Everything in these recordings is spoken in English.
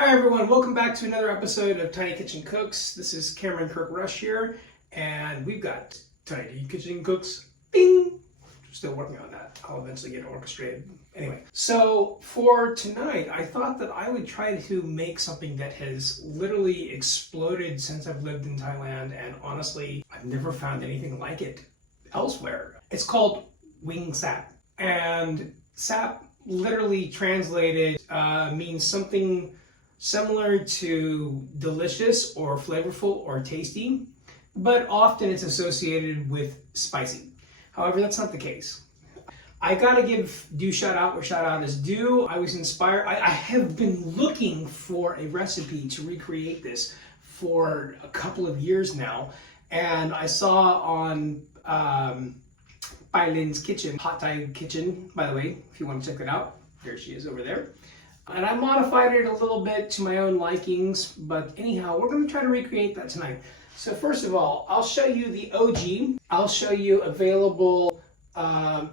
Hi everyone, welcome back to another episode of Tiny Kitchen Cooks. This is Cameron Kirk Rush here, and we've got Tiny Kitchen Cooks. Bing! Still working on that. I'll eventually get it orchestrated. Anyway, so for tonight, I thought that I would try to make something that has literally exploded since I've lived in Thailand, and honestly, I've never found anything like it elsewhere. It's called Wingz Zabb, and Zabb literally translated means something similar to delicious or flavorful or tasty, but often it's associated with spicy. However, that's not the case. I gotta give due shout out where shout out is due. I was inspired. I have been looking for a recipe to recreate this for a couple of years now, and I saw on Pailin's kitchen, hot Thai kitchen, by the way, if you want to check it out. There she is over there. And I modified it a little bit to my own likings, but anyhow, we're going to try to recreate that tonight. So first of all, I'll show you the OG. I'll show you available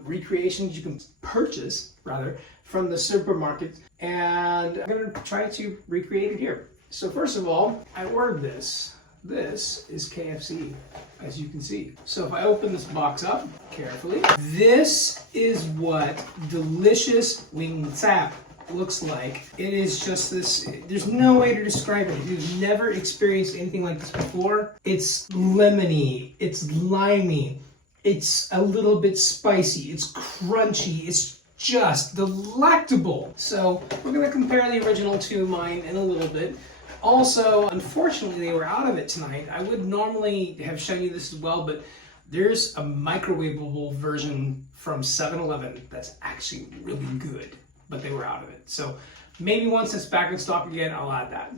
recreations you can purchase, rather, from the supermarket. And I'm going to try to recreate it here. So first of all, I ordered this. This is KFC, as you can see. So if I open this box up carefully, this is what delicious Wingz Zabb looks like. It is just this, there's no way to describe it. If you've never experienced anything like this before, it's lemony, it's limey, it's a little bit spicy, it's crunchy, it's just delectable. So we're gonna compare the original to mine in a little bit. Also, unfortunately, they were out of it tonight. I would normally have shown you this as well, but there's a microwavable version from 7-Eleven that's actually really good, but they were out of it. So maybe once it's back in stock again, I'll add that.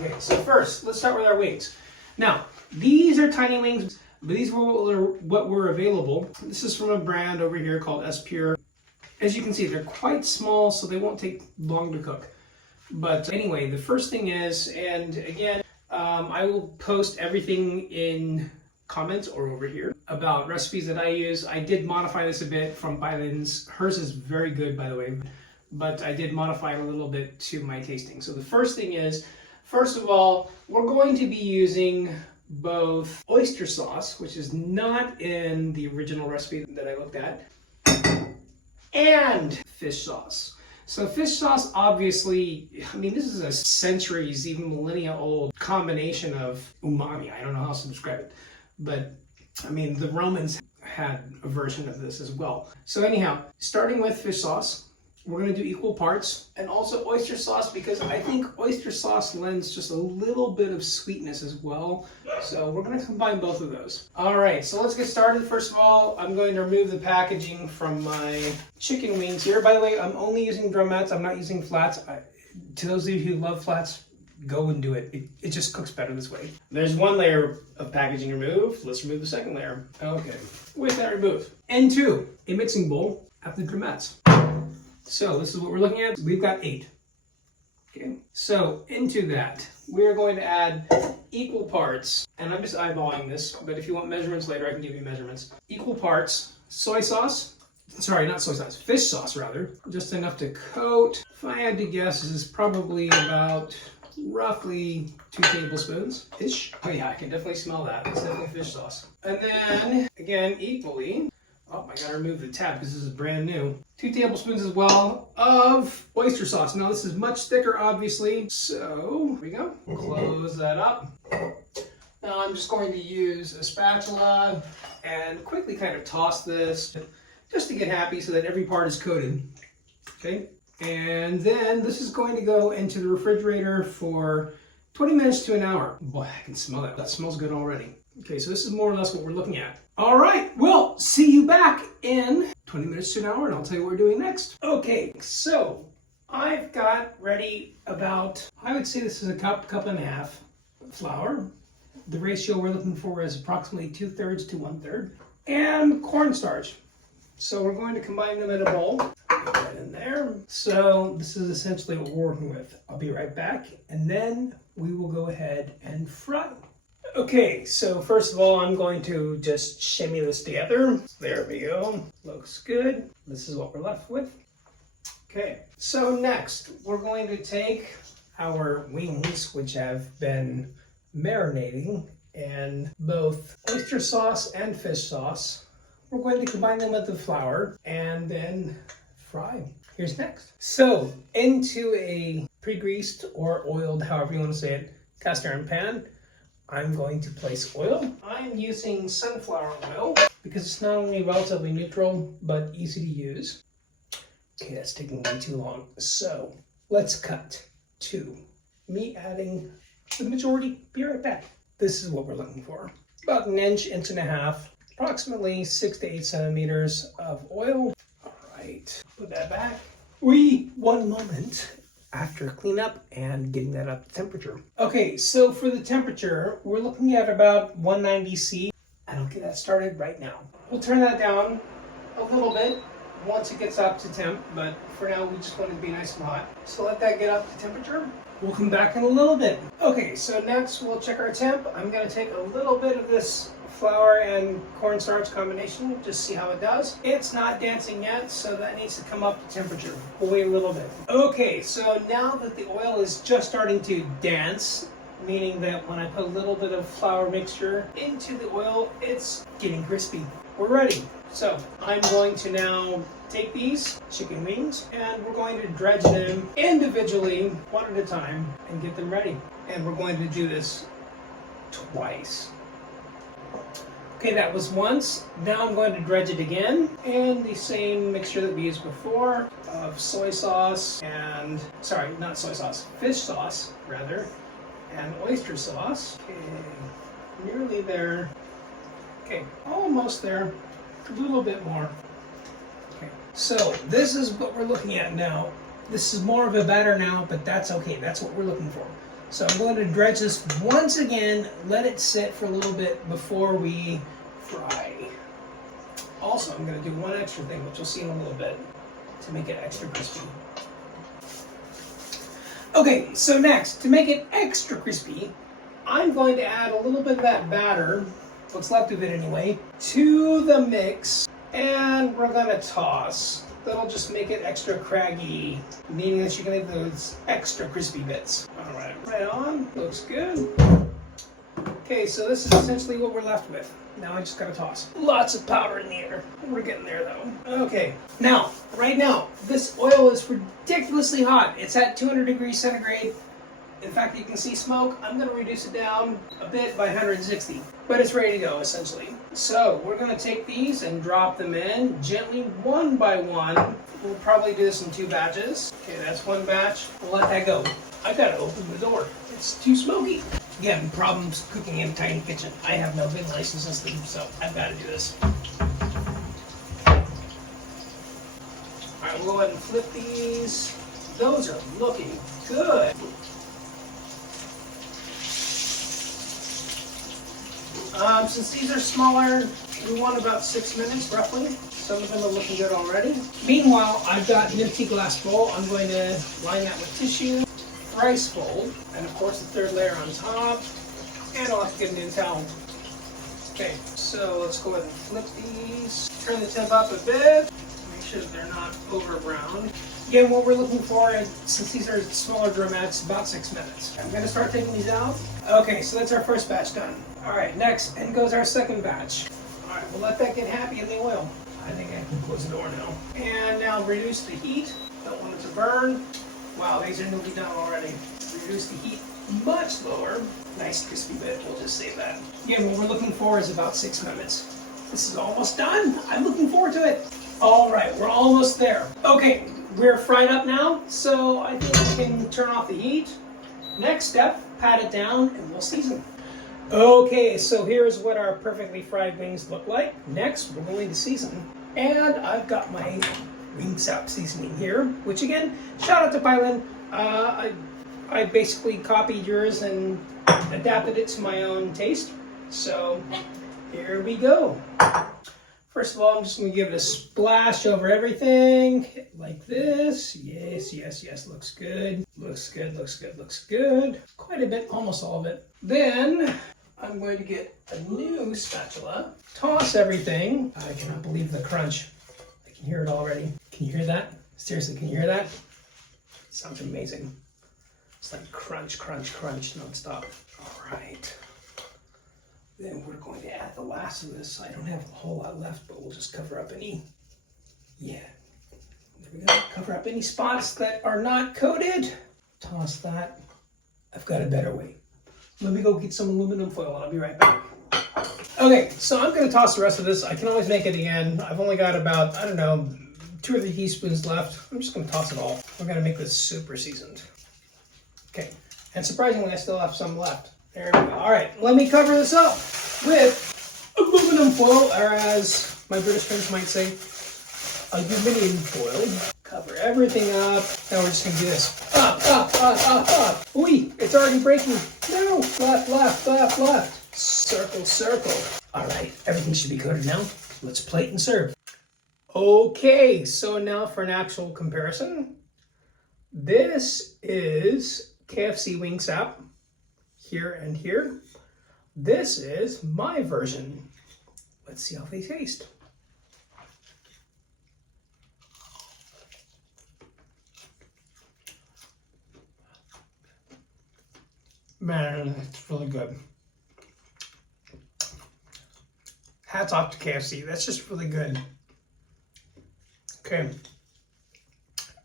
Okay, so first, let's start with our wings. Now, these are tiny wings, but these were what were available. This is from a brand over here called S Pure. As you can see, they're quite small, so they won't take long to cook. But anyway, the first thing is, and again, I will post everything in comments or over here about recipes that I use. I did modify this a bit from Pailin's. Hers is very good, by the way, but I did modify it a little bit to my tasting. So the first thing is, first of all, we're going to be using both oyster sauce, which is not in the original recipe that I looked at, and fish sauce. So fish sauce, obviously, I mean, this is a centuries, even millennia old combination of umami. I don't know how else to describe it. But, I mean, the Romans had a version of this as well. So anyhow, starting with fish sauce, we're going to do equal parts. And also oyster sauce, because I think oyster sauce lends just a little bit of sweetness as well. So we're going to combine both of those. All right, so let's get started. First of all, I'm going to remove the packaging from my chicken wings here. By the way, I'm only using drumettes. I'm not using flats. To those of you who love flats, go and do it. It just cooks better this way. There's one layer of packaging removed. Let's remove the second layer. Okay, with that removed. Into a mixing bowl at the drumettes. So this is what we're looking at. We've got 8. Okay, so into that, we're going to add equal parts, and I'm just eyeballing this, but if you want measurements later, I can give you measurements. Equal parts soy sauce. Sorry, not soy sauce, fish sauce rather. Just enough to coat. If I had to guess, this is probably about roughly 2 tablespoons-ish. Oh yeah, I can definitely smell that. It's definitely fish sauce. And then, again, equally, oh, I gotta remove the tab because this is brand new. 2 tablespoons as well of oyster sauce. Now this is much thicker, obviously. So, here we go. Close that up. Now I'm just going to use a spatula and quickly kind of toss this just to get happy so that every part is coated. Okay. And then this is going to go into the refrigerator for 20 minutes to an hour. Boy, I can smell that. That smells good already. Okay, so this is more or less what we're looking at. All right, well, see you back in 20 minutes to an hour, and I'll tell you what we're doing next. Okay, so I've got ready about, I would say this is a cup and a half of flour. The ratio we're looking for is approximately 2/3 to 1/3. And cornstarch. So we're going to combine them in a bowl. Put that in there. So this is essentially what we're working with. I'll be right back, and then we will go ahead and fry. Okay, so first of all, I'm going to just shimmy this together. There we go. Looks good. This is what we're left with. Okay, so next we're going to take our wings, which have been marinating in both oyster sauce and fish sauce. We're going to combine them with the flour and then fry. Here's next. So into a pre-greased or oiled, however you want to say it, cast iron pan, I'm going to place oil. I'm using sunflower oil because it's not only relatively neutral, but easy to use. Okay, that's taking way too long. So let's cut to me adding the majority. Be right back. This is what we're looking for. About an inch, inch and a half, approximately 6 to 8 centimeters of oil. All right, put that back. 1 moment after cleanup and getting that up to temperature. Okay, so for the temperature, we're looking at about 190 C. And I'll get that started right now. We'll turn that down a little bit once it gets up to temp, but for now we just want it to be nice and hot. So let that get up to temperature. We'll come back in a little bit. Okay, so next we'll check our temp. I'm gonna take a little bit of this flour and cornstarch combination, just see how it does. It's not dancing yet, so that needs to come up to temperature. We'll wait a little bit. Okay, so now that the oil is just starting to dance, meaning that when I put a little bit of flour mixture into the oil, it's getting crispy. We're ready. So I'm going to now take these chicken wings and we're going to dredge them individually, one at a time, and get them ready. And we're going to do this twice. Okay, that was once. Now I'm going to dredge it again. And the same mixture that we used before of soy sauce and, sorry, not soy sauce, fish sauce, rather, and oyster sauce. Okay, nearly there. Okay, almost there. A little bit more. Okay, so this is what we're looking at now. This is more of a batter now, but that's okay. That's what we're looking for. So I'm going to dredge this once again, let it sit for a little bit before we fry. Also, I'm going to do one extra thing, which you'll see in a little bit, to make it extra crispy. Okay, so next, to make it extra crispy, I'm going to add a little bit of that batter, what's left of it anyway, to the mix, and we're going to toss. That'll just make it extra craggy, meaning that you can have those extra crispy bits. All right, right on, looks good. Okay, so this is essentially what we're left with. Now I just gotta toss. Lots of powder in the air. We're getting there though. Okay, now, right now, this oil is ridiculously hot. It's at 200 degrees centigrade. In fact, you can see smoke. I'm gonna reduce it down a bit by 160, but it's ready to go essentially. So we're gonna take these and drop them in gently one by one. We'll probably do this in 2 batches. Okay, that's 1 batch. We'll let that go. I gotta open the door. It's too smoky. Again, problems cooking in a tiny kitchen. I have no big license system, so I've got to do this. All right, we'll go ahead and flip these. Those are looking good. Since these are smaller, we want about 6 minutes roughly. Some of them are looking good already. Meanwhile, I've got an empty glass bowl. I'm going to line that with tissue. Rice bowl, and of course the 3rd layer on top, and I'll have to get a new towel. Okay, so let's go ahead and flip these. Turn the temp up a bit, make sure that they're not over brown. Again, what we're looking for, since these are smaller drumettes, about 6 minutes. I'm going to start taking these out. Okay, so that's our first batch done. All right, next, in goes our second batch. All right, we'll let that get happy in the oil. I think I can close the door now. And now reduce the heat. Don't want it to burn. Wow, these are nearly done already. Reduce the heat much lower. Nice crispy bit, we'll just save that. Again, what we're looking for is about 6 minutes. This is almost done. I'm looking forward to it. All right, we're almost there. Okay, we're fried up now, so I think we can turn off the heat. Next step, pat it down and we'll season. Okay, so here's what our perfectly fried wings look like. Next, we're going to season. And I've got my Wingz Zabb seasoning here, which again, shout out to Pailin. I basically copied yours and adapted it to my own taste. So here we go. First of all, I'm just going to give it a splash over everything like this. Yes, yes, yes, looks good. Looks good, looks good, looks good. Quite a bit, almost all of it. Then I'm going to get a new spatula, toss everything. I cannot believe the crunch. I can hear it already. Can you hear that? Seriously, can you hear that? It sounds amazing. It's like crunch, crunch, crunch nonstop. All right. Then we're going to add the last of this. I don't have a whole lot left, but we'll just cover up any, there we go. Cover up any spots that are not coated. Toss that. I've got a better way. Let me go get some aluminum foil and I'll be right back. Okay, so I'm gonna toss the rest of this. I can always make it again. I've only got about, I don't know, 2 or 3 teaspoons left. I'm just gonna toss it all. We're gonna make this super seasoned. Okay, and surprisingly, I still have some left. There we go. All right, let me cover this up with aluminum foil, or as my British friends might say, aluminium foil. Cover everything up. Now we're just gonna do this. Up. Ooh, it's already breaking. No, left. Circle, circle. All right, everything should be coated now. Let's plate and serve. Okay, so now for an actual comparison. This is KFC Wingz Zabb. Here and here. This is my version. Let's see how they taste. Man, it's really good. Hats off to KFC. That's just really good. Okay.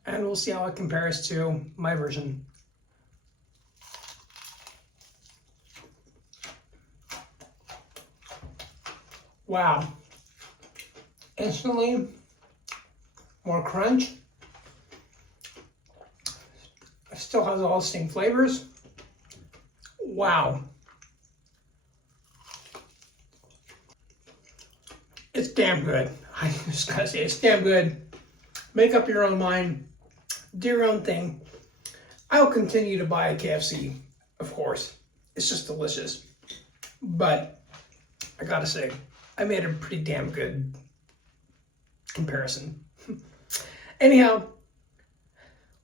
And we'll see how it compares to my version. Wow. Instantly more crunch. It still has all the same flavors. Wow. It's damn good. I just gotta say, it's damn good. Make up your own mind. Do your own thing. I'll continue to buy a KFC, of course. It's just delicious. But I gotta say, I made a pretty damn good comparison. Anyhow,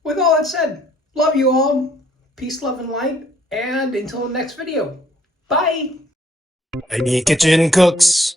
with all that said, love you all. Peace, love, and light. And until the next video, bye. Any kitchen cooks?